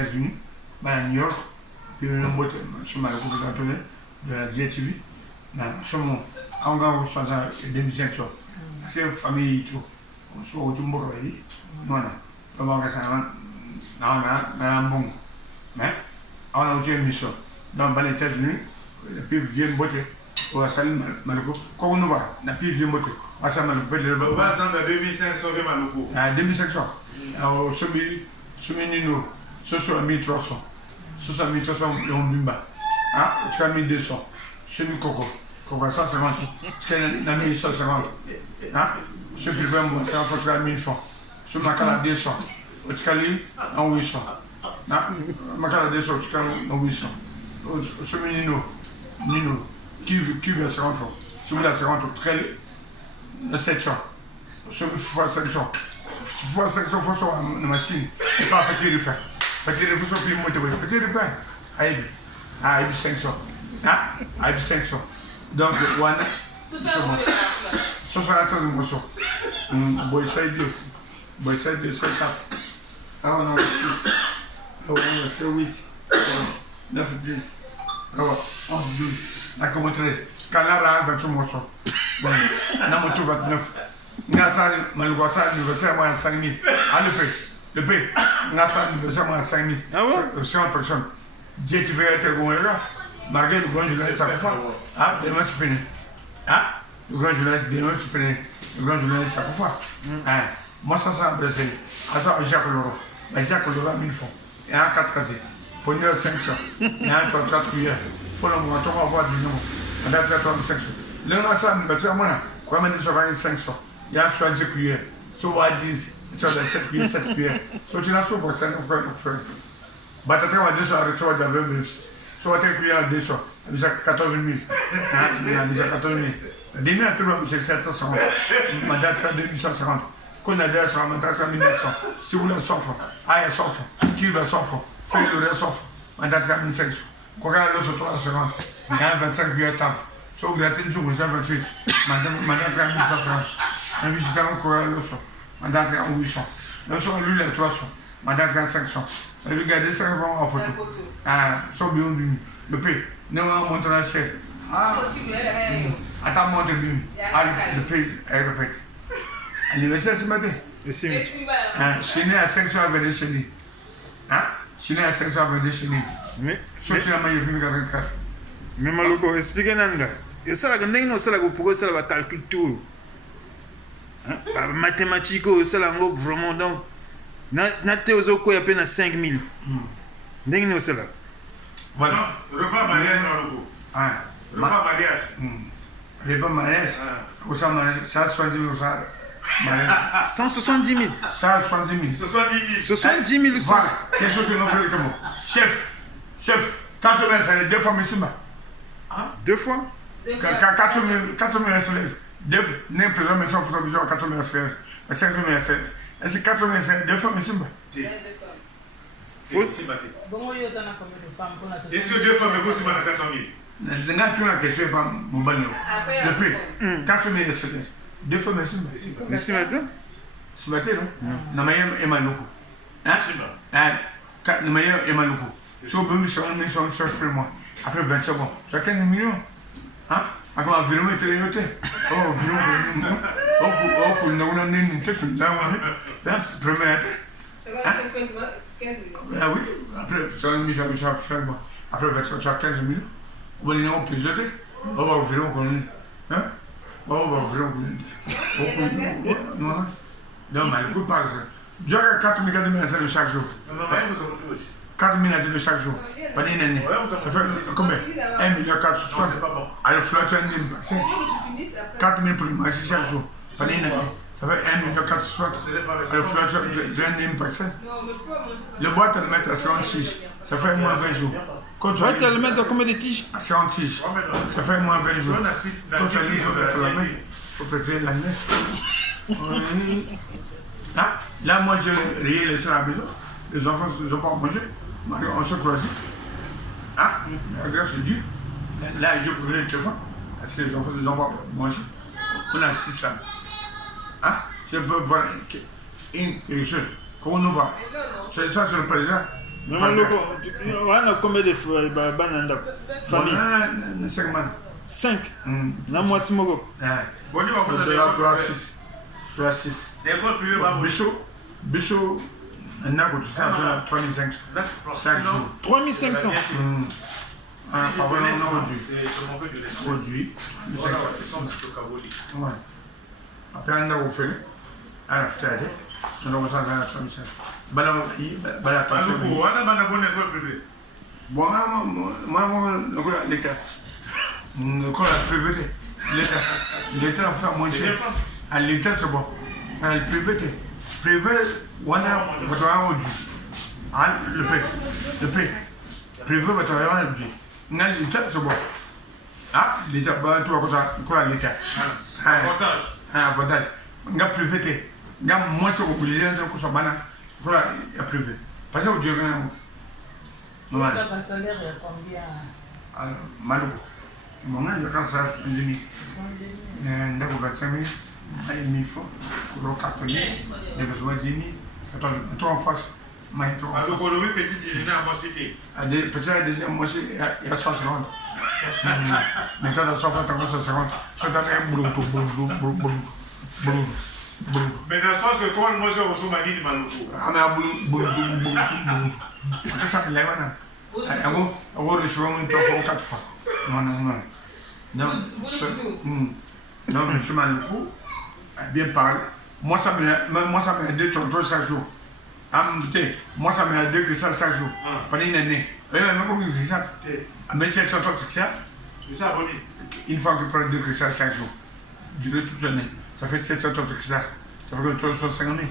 États-Unis, à New York, puis le mot sur ma représentation de la DTV, sur mon engagement sur 2500. C'est une famille tout. On se retrouve au pays. Non, non. On va faire un bon. Mais on a eu une mission dans les États-Unis, la plus vieille beauté. On va saluer Maloko. Quand on va, la plus vieille beauté. On va saluer Maloko. On va dans 2500 Maloko. 2500. Alors, celui Nino. Ce soit 1300. Ce soit 1300 et on bimba. Tu as 1200. Celui Coco. Coco 150. Tu as 1150. Ce qui veut moi, c'est un peu de 1000 francs. Ce macala 200. Tu as lui en 800. Macala 200, tu as en 800. Ce Nino. Cube à 50 francs. Celui-là 50 francs. Très 700. Ce fois 500. Fois 500 fois sur la machine. C'est pas un petit refait. Petit refait sur le moteur. Petit refait. Aïe 500. Aïe 500. Donc, one. 74 morceaux. Boysside 2. Boysside 2, c'est 4. Ah, on a 6. Ah, on a 8. 9, 10. Ah, 11, 12. La comme 13. Canara, 28 morceaux. Bon, on a moto 29. Ngasa, Malwasa, anniversaire, moi, à 5 000. Ah, le paix. Ngasa, anniversaire, moi, à 5 000. Ah ouais? 100 personnes. Dieu, tu veux être bon, là. Marqué le grand journaliste, ça fait. Ah, demain, tu peux. Ah, le grand journaliste, demain, tu peux. Le grand journaliste, ça fait. Moi, ça, c'est un blessé. Alors, Jacques Laurent. Jacques Laurent, 1000 francs. Et un 4 casés. Pognon, 500. Et un 3 cuillères. Il faut l'envoyer, on va avoir du nom. On a 500. Le Ngasa, anniversaire, moi, là. Quoi, maintenant, ça va 500. Il y a 70 cuillères, soit 10, soit 7 cuillères, 7 cuillères. Soit tu n'as pas 5 cuillères. Batata va 200, soit 20 000. Soit 10 cuillères, 200. Il y a 14 000. Il y a 14 000. Demain, tout le monde, c'est 750. Ma date, c'est 2150. Quand on a 200, ma date, c'est 1900. Si vous voulez 100 francs, il y a 100 francs. Qui veut 100 francs? Fais le reste 100 francs. Ma date, c'est 1500. Quand on a l'autre, 350. Il y a 25 cuillères table. Soit vous grattez une jour, 128. Ma date, c'est 1550. Je suis dans le courant, madame c'est en 800. Nous sommes lui les 300. Madame c'est en 500. Regardez ça en photo. Son bien le pays. Nous on montre la chaise. Attends, montre lui. Le pays est refait. Anniversaire ce matin. Et c'est Chine à 500 avec des chenilles. Chine à 500 avec des chenilles. mais Soit tu as maillé 24. mais Maloko, expliquez nanga. Et ça là, quand on ça là, pourquoi ça va calculer tout? Mathématico, ça là, vraiment donc. Na théoso quoi, il y a 5 000. N'est-ce ça là? Voilà. Repas mariage, Maloko. Repas mariage. Repas mariage. Ça 70 000 ça. 170 000. Ça 70 000. 70 000. 70 000 Voilà, quelque chose que nous faisons. Chef, 80 c'est 2 fois Missima. 2 fois? 80 c'est 2 n'est plus jamais sans photo vision 80 c'est 5 000 c'est. Est-ce que 80 c'est 2 fois Missima? Faut. Et sur 2 femmes, il faut se mettre 400 000. Le gars qui a question pas mon bannier. Le prix. 80 c'est 2 fois Missima. Mais c'est maintenant? Ce matin, non? Namaye Emanoko. Namaye Emanoko. Si on veut me faire une mission sur le moi, après 20 secondes, tu as 15 millions. Après, environ, tu es yoté. Oh, environ, pour nous, on a une tête, première. Ah oui, après, tu as une mission à faire. Après 20 secondes, tu as 15 millions. On va aller en plus de on va environ, on va environ, non, non, mais écoute, par exemple, tu as 4 000 de chaque jour. 4 000 de chaque jour. Pas d'une année. Ça fait combien? 1 million 460. Alors, flotte un impact. 4 000 pour le marché chaque jour. Pas d'une année. Ça fait 1 million 460. Alors, flotte un impact. Le bois, tu le mets à 60 tiges. Ça fait moins 20 jours. Quand tu le mettre dans combien de tiges? À 60 tiges. Ça fait moins 20 jours. Quand tu livres pour la main, il faut préparer l'année. Là, moi, j'ai laissé à la maison. Les enfants ne sont pas mangé. On se croise. La grâce de Dieu. Là, je pouvais les téléphone. Parce que les enfants ne sont pas mangé. On a 6 femmes. Je peux voir une chose. Comment on nous va? C'est ça, c'est le président. On a combien de familles? 5. Na moi si moko. Bon, tu vas prendre 3-6. L'école privée va Bissot, on a coûté 3500. Chaque jour. 3500. Produit. Ouais. Après, on a offert à la fête. On a offert à la famille. Bon, moi, l'État. L'école privé. L'État a fait moins cher. À l'État, c'est bon. À le privé, on a aujourd'hui. Le paix. Privé, on a aujourd'hui. L'État, c'est bon. Ah, l'État, tu vas quoi l'État? Avantage. On a privé. On a moins de obligé de faire voilà, il y a privé. Parce que vous direz un salaire est combien? Malou. Mon âge, quand ça, c'est 10 000. On a 25 000, 1000 francs, pour le 4 000, des besoins 10 000. Toi en face, moi, toi en face. Alors, pour le petit déjeuner à mon cité. Peut-être déjà, moi, il y a 150. Mais quand on s'offre, on a 150. Ça donne un boulot. Mais dans le sens que quand moi je reçois ma ligne, Maloukou. Ah, mais boulot. C'est ça, il y a un on reçoit une 3 fois ou 4 fois. Non. Non, M. Maloukou a bien parlé. Moi, ça me 2 tontons chaque jour. Moi, ça me 2 cristal chaque jour. Pendant une année. Oui, mais comment vous dites ça? Mais c'est tontons cristal. C'est ça, Bonnie. Une fois que je prends 2 cristals chaque jour, durant toute l'année, ça fait 700 tontons cristal. Ça fait que 350 000.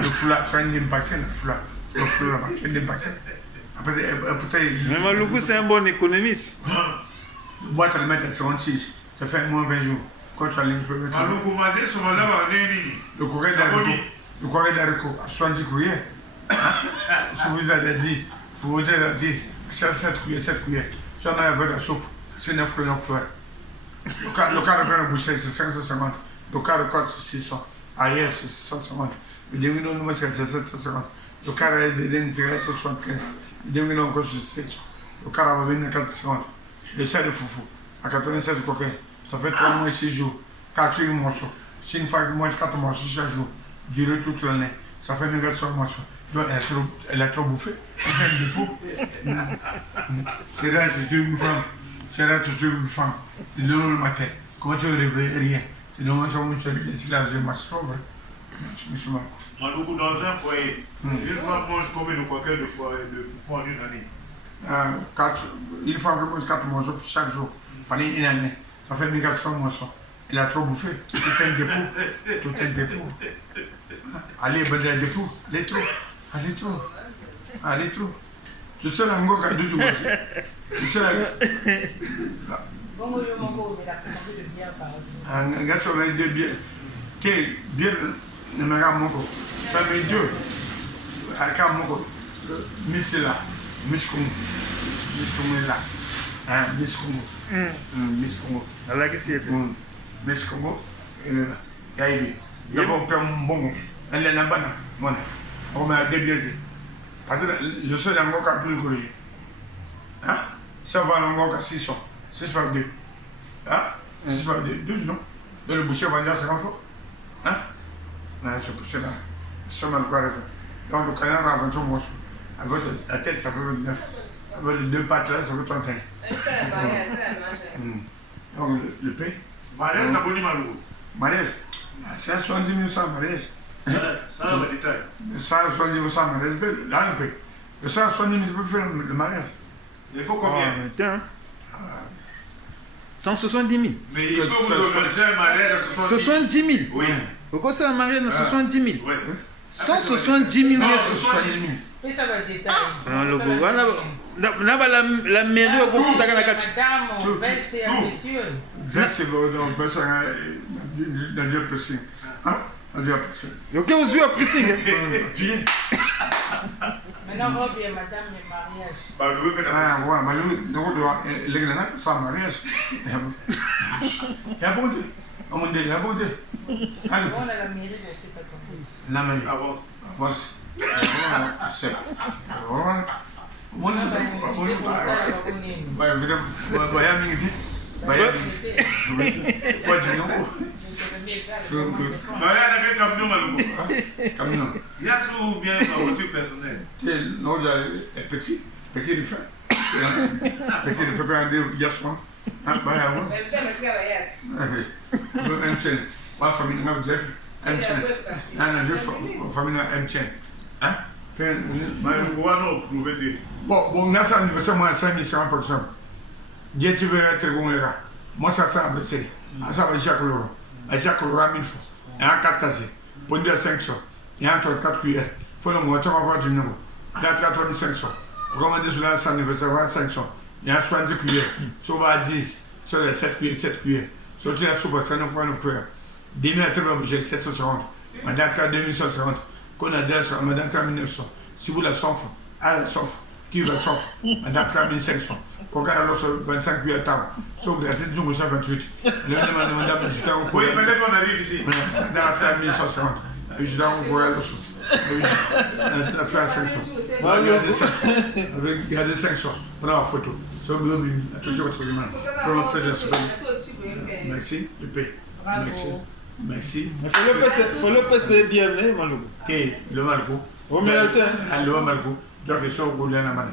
Le foulard, tu as une impaction, le foulard là-bas, tu as une impaction. Après, peut-être. Mais Maloukou, c'est un bon économiste. Le boîte à le mettre à 56, ça fait moins 20 jours. Quand tu as l'infirmière. Maloukou m'a dit, sur là, on est nini. Le courrier d'haricot à 70 courriers. Si vous êtes à 10, vous êtes à 10, c'est 7 courriers. Si on a un verre de soupe, c'est 9 courriers. Le cas de boucher, c'est 550. Le cas de côte, c'est 600. Ailleurs, c'est 650. Le demi-non numéro, c'est 750. Le cas de dédène, c'est 75. Le demi-non encore, c'est 700. Le cas de venir à 450. Le sel de foufou, à 87 coquins. Ça fait 3 mois et 6 jours. 4 morceaux. C'est une fois que moi, 4 morceaux chaque jour. Durant toute l'année. Ça fait 900 morceaux. Donc, elle a trop bouffé. Elle fait un dépôt. C'est là, c'est une femme. Tu donnes le matin. Comment tu réveilles rien? Tu donnes un celui qui là, j'ai ma sauve. Maloukou, dans un foyer, une femme mange combien de coquins de foufou en une année? Une fois que je mange 4 morceaux chaque jour. Pendant une année. Ça fait 1400 morceaux. Il a trop bouffé. Tout un dépôt. Allez, ben, des dépôts. Allez trop. Tu sais, la ngoka a 12 mois. Tu sais, la ngoka a 2 bières. Quelle bière ne me regarde mon ça met 2. À quand mon Miss là. Miss Congo là. Miss Congo. Allah qui s'y est. Miss Congo. Il y a eu. Il y a un peu bon. Elle est là-bas. Voilà. On m'a débiaisé. Parce que je suis dans le cas plus corrigé. Hein? Ça va dans le cas 600. 6 fois 2. Hein? 6 fois 2. 12 non? Donc le boucher va dire 50 fois. Hein? Non, c'est pour cela. C'est mal quoi raison. Donc le canard a 28 morceaux. Avec la tête, ça fait 29. Avec les 2 pattes là, ça fait 31. Donc le pain. Mariage n'a pas dit Maloukou. Mariage. C'est 70 000 sans mariage. Ça, on va détailler. 170 000 sans mariage, là le pain. Le 170 000, tu peux faire le mariage. Il faut combien? 170 000. Mais il peut vous organiser un mariage à 70 000. Oui. Pourquoi c'est un mariage à 70 000? Oui. 170 000 mètres. 170 000. Mais ça va détailler. La mairie au Gofu Takanakati. Madame, veste et monsieur. Veste, c'est dans Dieu pressing. Hein? Dans Dieu pressing. Ok, aux yeux à pressing. Pied. Maintenant, robe et madame, le mariage. Bah, le web est Ah, ouais, mais lui, nous doit les gars, sans mariage. Il y a bon Dieu. Il y a bon Dieu. On a la mairie de faire ça comme ça. La mairie. avance. Avance. chef. Camion. Il y a ça ou bien ma voiture personnelle? Non, il est petit de feu. Petit de feu, puis un des garçons. Un chaîne. Ma famille, ma Jeff. Un chaîne. Un Jeff, famille, un chaîne. Hein? Bon, on a ça, moi, 5 pour ça. J'ai tu veux être bon, moi, ça, blessé. À ça, Jacques Laurent. À Jacques Laurent, 1000 fois. Et un 4 tassés. Pour dire 500. Et un 4 cuillères. Faut le moteur avoir du numéro. Il y a 3500. Recommander sur la salle anniversaire 500. Il y a 70 cuillères. Sur à 10. Sur les 7 cuillères. Sur la soupe, ça ne faut pas cuillères. 10 000 j'ai 760. Madame 2150. Qu'on a 200. Madame 1900. Si vous la souffrez, à la souffre. Qui va souffrir? Madame 3500. Quand on a 25 cuillères table. Sauf que la tête du 28. Le madame dit oui, mais laisse on arrive ici. Madame 1150. Je suis dans le royal aussi. La 500. Regardez 500. Prenez la photo. C'est le bureau. Toujours votre demande. Prenez présence. Merci. Le paix. Merci. Il faut le passer bien, mais Maloukou. Et le Maloukou. Au Mélatin. Le Maloukou. Donc, ils sont au bout de la main.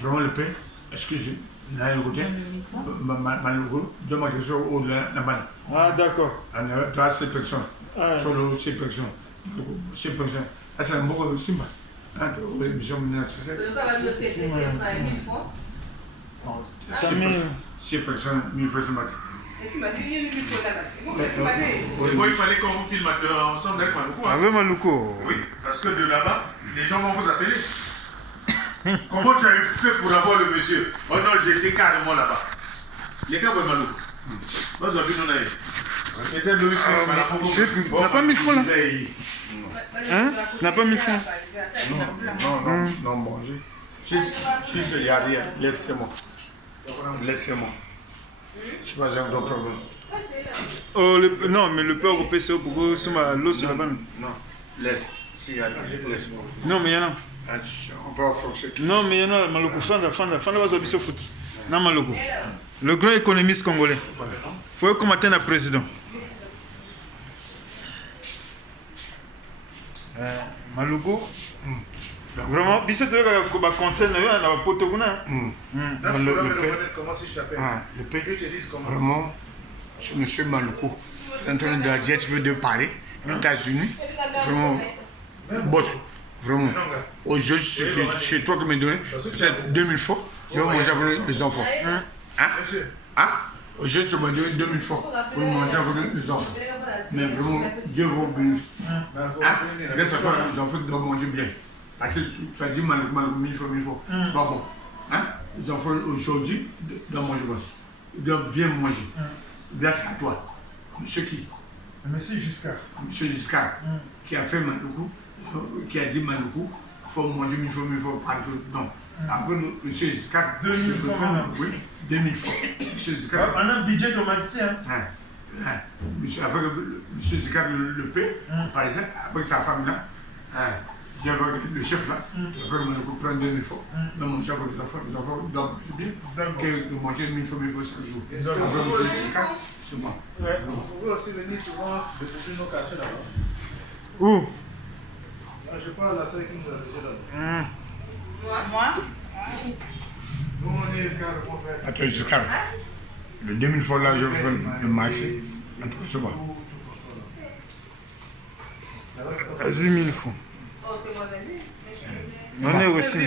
Vraiment le paix. Excusez. Maloukou. Je m'en vais au bout de la main. Ah, d'accord. Tu as 6 personnes. Solo 6 personnes. 6 personnes. C'est un beau simba. Oui, mais je me dis 6 personnes, 1000 fois ce matin. Moi, il fallait qu'on vous filme ensemble avec Maloukou. Avec Maloukou. Oui, parce que de là-bas, les gens vont vous appeler. Comment tu as fait pour avoir le monsieur? Oh non, j'étais carrément là-bas. Les gars, vous Maloukou. Moi, vous avez vu, on a eu. N'a pas 1000 francs là? Hein? N'a pas 1000 francs? Non, manger. Si il n'y a rien, laissez-moi. Laissez-moi. Je pas un gros problème. Oh, non, mais le père au PCO pour que ce soit l'eau sur la banne. Non, laisse. S'il y a rien, laisse-moi. Non, mais il y en a. On peut forcer. Non, mais il y en a, Maloukou. Fanda va se foot. Non, Maloukou. Le grand économiste congolais. Il faut qu'on atteigne le président. Maloukou. Vraiment, si tu veux que conseil na poto kuna. Comment si je t'appelle? Le paix. Vraiment, monsieur Maloukou, en train de la jet de Paris, aux États-Unis. Vraiment, boss. Vraiment. Aujourd'hui, c'est chez toi que me donné, c'est 2000 fois. Je vais manger avec les enfants. Aujourd'hui, je me donne 2000 fois pour manger avec les enfants. Mais vraiment, Dieu vous bénisse. Laisse pas les enfants doivent manger bien. Parce que tu as dit mal 1000 fois. C'est pas bon. Les enfants aujourd'hui doivent manger bien. Ils doivent bien manger. Grâce à toi. Monsieur qui? Monsieur Giscard. Monsieur Giscard, qui a fait Maloukou, qui a dit Maloukou, il faut manger 1000 fois par jour. Non. Après, monsieur Giscard. 2000 fois maintenant. Oui, 2000 fois. Monsieur Giscard. On a un budget automaticien. Avec monsieur Giscard le paix, par exemple, avec sa femme là. J'ai le chef là, qui va prendre 2000 fois, de manger avec les enfants doivent manger bien, que de manger 1000 fois chaque jour. C'est bon. Vous pouvez aussi venir souvent déposer nos cachets là-bas. Où? Je parle à celle qui nous a laissé là-bas. Moi? Nous, on est carrément fait. Attends, Giscard, le 2000 fois là, je fais le marché, en tout cas, c'est bon. 8000 francs. On est aussi.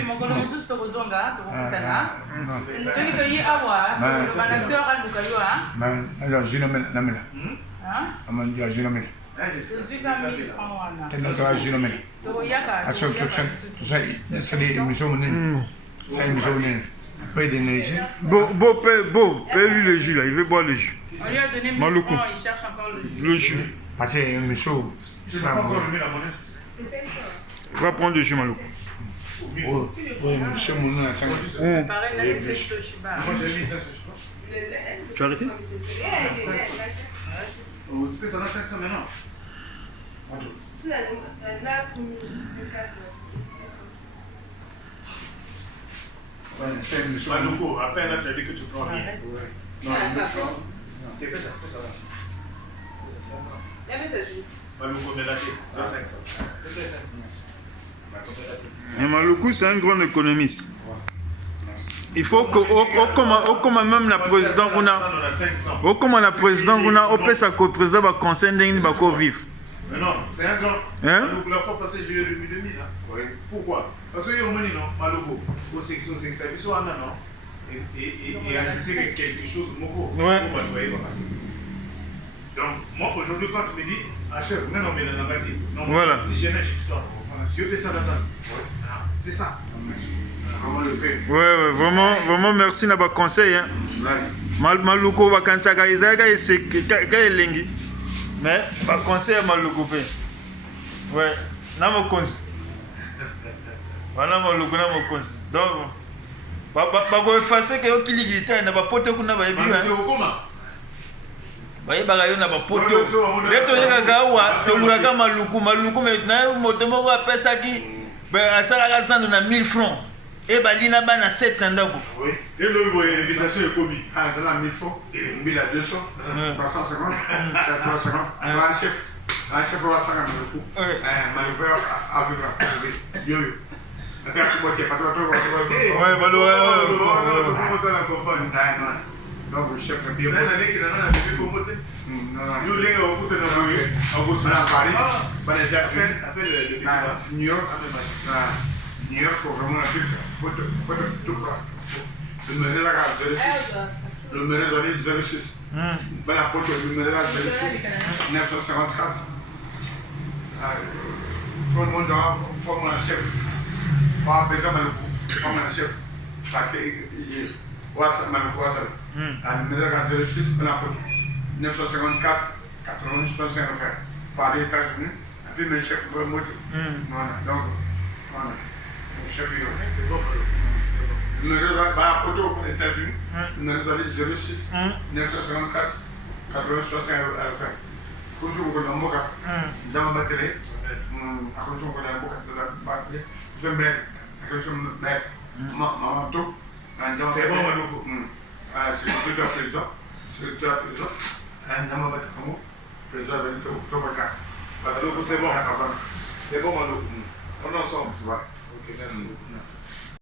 Soki toyi awa lobana sœur aluka yo Alors, je n'ai pas la main. Je n'ai pas tozwika 1000 francs wana toyaka c'est des émissions monnaie. C'est une émission monnaie. Paye d'énergie. Paye lui le jus là, il veut boire le jus. on lui a donné 1000 Maloukou. francs, il cherche encore le jus. Le jus. Parce que une émission. Je n'ai pas encore remis la monnaie. Va prendre le jus, Maloukou. Oui, monsieur Mounou, 5 Pareil, là, c'était Toshiba. Moi, j'ai mis ça, je sais pas. Tu as arrêté? Ça va 500 maintenant. Malouko, à peine là, tu as dit que tu prends rien. Non, non. Tu fais ça, Malouko, mais là, tu as 500. Mais Maloukou, c'est un grand économiste. Il faut que, comme même la président, on a, comme la président, on a, on peut ça que le président va conseiller d'une bako vivre. Mais non, c'est un grand. Malouko, la fois passée, j'ai eu 2000 là. Pourquoi? Parce que non, Malouko, aux sections, c'est ça, ils sont en an. Et ajouter quelque chose, Moko. Ouais. Donc, moi, aujourd'hui, quand tu me dis, chef, non, mais non, voilà. Si j'ai je fais ça dans ça. C'est ça. Ouais, vraiment merci na ba conseil hein. Malouko ba kansa ka izaka c'est ka elengi. Mais ba conseil Malouko pe. Ouais, na mo conseil. Voilà Malouko na mo conseil. Donc ba go effacer que okiligi na ba pote kuna ba yebi hein. Bayebaka yo na bapoto nde toyekaka awa tolukaka maluku maintenant moto moko apesaki asalaka zando na 1000 francs e balina bana 7 na ndako invitation ekomi azala 1000 francs 1000 à 200 350 350 un chef wa sanga maluku maluku a vivre yo ouais balo donc le chef est bien bon. New York, vraiment le maire là, 06. Le maire là, 06. La pote, le maire là, 06. 954. Faut un chef. Pas besoin de chef. Parce que le numéro 06, on a 954 91 65 par les États-Unis. Et puis mes chefs vont monter. Voilà, donc, voilà. Mon chef, c'est bon. Le numéro aux États-Unis, le numéro 06 954 91 65 Quand je vous donne dans ma batterie, à cause de je vais mettre, ma manteau. C'est bon, Malouko. C'est le président. C'est le président. Président c'est bon. C'est bon, Malouko. On est ensemble. Ok, merci.